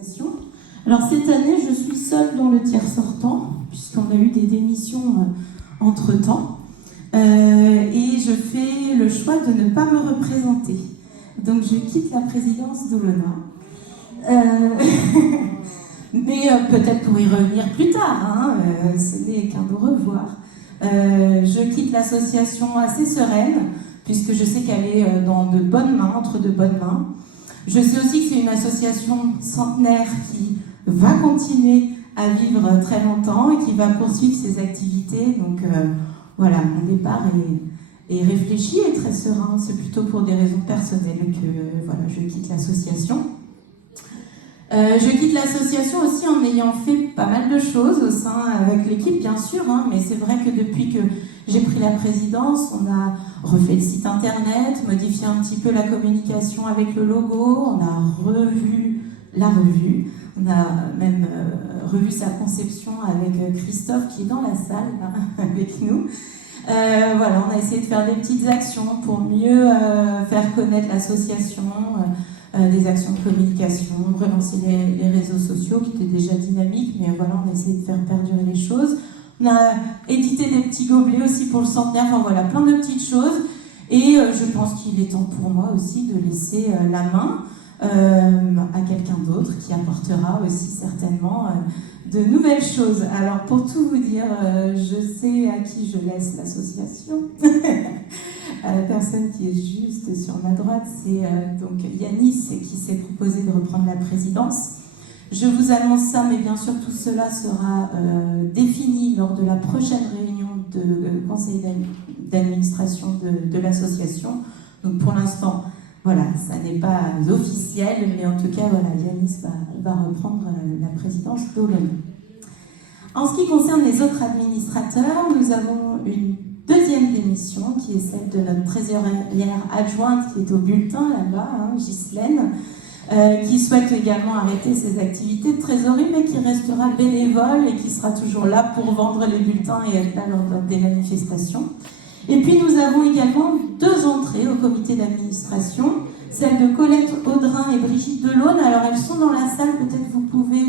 l'association. Alors cette année, je suis seule dans le tiers sortant, puisqu'on a eu des démissions entre-temps. Et je fais le choix de ne pas me représenter. Donc je quitte la présidence d'Olona. Mais peut-être pour y revenir plus tard, ce n'est qu'un au revoir. Je quitte l'association assez sereine, puisque je sais qu'elle est dans de bonnes mains, entre de bonnes mains. Je sais aussi que c'est une association centenaire qui va continuer à vivre très longtemps et qui va poursuivre ses activités. Donc voilà, mon départ est réfléchi et très serein. C'est plutôt pour des raisons personnelles que voilà, je quitte l'association. Je quitte l'association aussi en ayant fait pas mal de choses au sein, avec l'équipe bien sûr, mais c'est vrai que depuis que j'ai pris la présidence, on a refait le site internet, modifié un petit peu la communication avec le logo, on a revu la revue, on a même revu sa conception avec Christophe qui est dans la salle là, avec nous. Voilà, on a essayé de faire des petites actions pour mieux faire connaître l'association, des actions de communication, relancer les réseaux sociaux qui étaient déjà dynamiques, mais voilà, on a essayé de faire perdurer les choses. On a édité des petits gobelets aussi pour le centenaire, enfin voilà, plein de petites choses. Et je pense qu'il est temps pour moi aussi de laisser la main à quelqu'un d'autre qui apportera aussi certainement de nouvelles choses. Alors pour tout vous dire, je sais à qui je laisse l'association. À la personne qui est juste sur ma droite, c'est donc Yanis qui s'est proposé de reprendre la présidence. Je vous annonce ça, mais bien sûr tout cela sera défini lors de la prochaine réunion de conseil d'administration de l'association. Donc pour l'instant, voilà, ça n'est pas officiel, mais en tout cas, voilà, Yanis va reprendre la présidence d'Olona. En ce qui concerne les autres administrateurs, nous avons une deuxième démission qui est celle de notre trésorière adjointe qui est au bulletin là-bas, Ghislaine, qui souhaite également arrêter ses activités de trésorerie, mais qui restera bénévole et qui sera toujours là pour vendre les bulletins et être là lors des manifestations. Et puis nous avons également deux entrées au comité d'administration, celle de Colette Audrin et Brigitte Delaune. Alors elles sont dans la salle, peut-être vous pouvez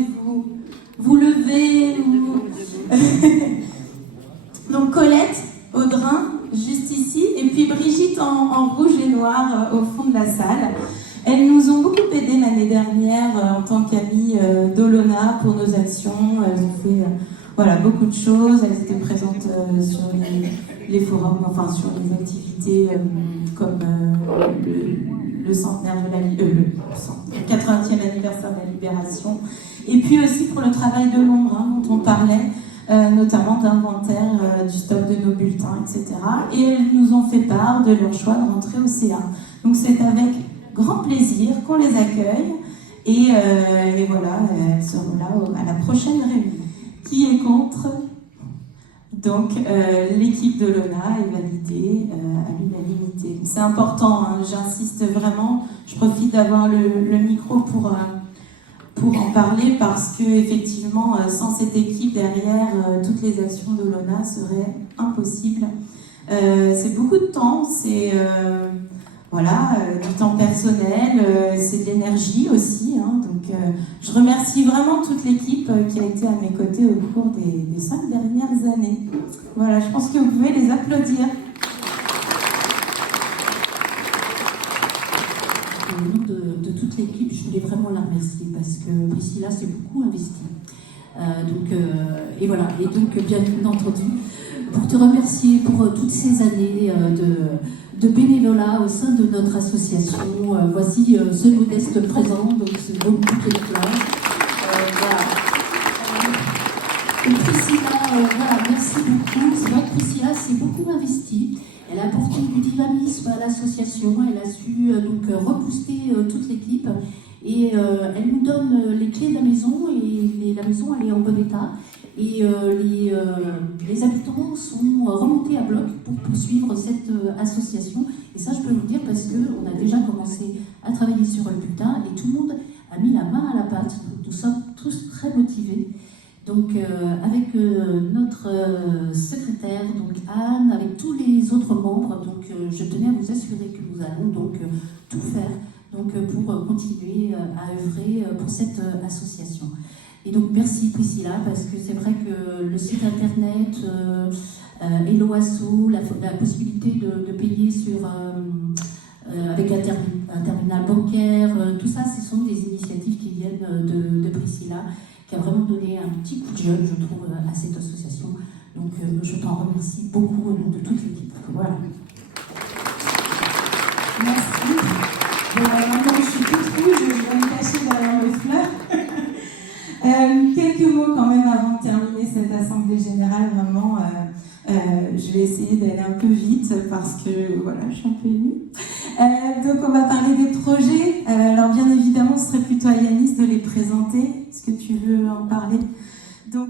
vous lever. Donc Colette Audrin, juste ici, et puis Brigitte en rouge et noir au fond de la salle. Elles nous ont beaucoup aidé l'année dernière en tant qu'amies d'Olona pour nos actions. Elles ont fait voilà, beaucoup de choses. Elles étaient présentes sur les forums, enfin sur les activités comme le centenaire de le 80e anniversaire de la Libération. Et puis aussi pour le travail de l'ombre dont on parlait. Notamment d'inventaire du stock de nos bulletins, etc. Et elles nous ont fait part de leur choix de rentrer au CA. Donc c'est avec grand plaisir qu'on les accueille et voilà, elles seront là à la prochaine réunion. Qui est contre? Donc l'équipe de l'ONA est validée à l'unanimité. C'est important, j'insiste vraiment, je profite d'avoir le micro pour en parler parce que effectivement, sans cette équipe derrière, toutes les actions de l'ONA seraient impossibles. C'est beaucoup de temps, c'est du temps personnel, c'est de l'énergie aussi. Donc, je remercie vraiment toute l'équipe qui a été à mes côtés au cours des 5 dernières années. Voilà, je pense que vous pouvez les applaudir. Au nom de toute l'équipe, je voulais vraiment la remercier parce que Priscilla s'est beaucoup investie. Et voilà, et donc bien entendu, pour te remercier pour toutes ces années de bénévolat au sein de notre association. Voici ce modeste présent, donc ce beau bouquet de fleurs. Voilà. Et Priscilla, voilà, merci beaucoup. C'est vrai que Priscilla s'est beaucoup investie. Elle a apporté du dynamisme à l'association, elle a su donc rebooster toute l'équipe et elle nous donne les clés de la maison et la maison elle est en bon état et les habitants sont remontés à bloc pour poursuivre cette association et ça je peux vous dire parce qu'on a déjà commencé à travailler sur le bulletin et tout le monde a mis la main à la pâte, nous sommes tous très motivés. Donc avec notre secrétaire, donc Anne, avec tous les autres membres, donc je tenais à vous assurer que nous allons donc tout faire donc, pour continuer à œuvrer pour cette association. Et donc merci Priscilla, parce que c'est vrai que le site internet, Hello Asso, la possibilité de payer avec un terminal bancaire, tout ça, ce sont des initiatives qui viennent de Priscilla, qui a vraiment donné un petit coup de jeune, je trouve, à cette association. Donc je t'en remercie beaucoup au nom de toute l'équipe. Voilà. Merci. Bon, maintenant je suis toute rouge, je vais me cacher derrière mes fleurs. Quelques mots quand même avant de terminer cette assemblée générale. Vraiment, je vais essayer d'aller un peu vite parce que voilà, je suis un peu émue. Donc on va parler des projets. Alors bien évidemment, ce serait plutôt à Yanis de les présenter. Est-ce que tu veux en parler? Donc,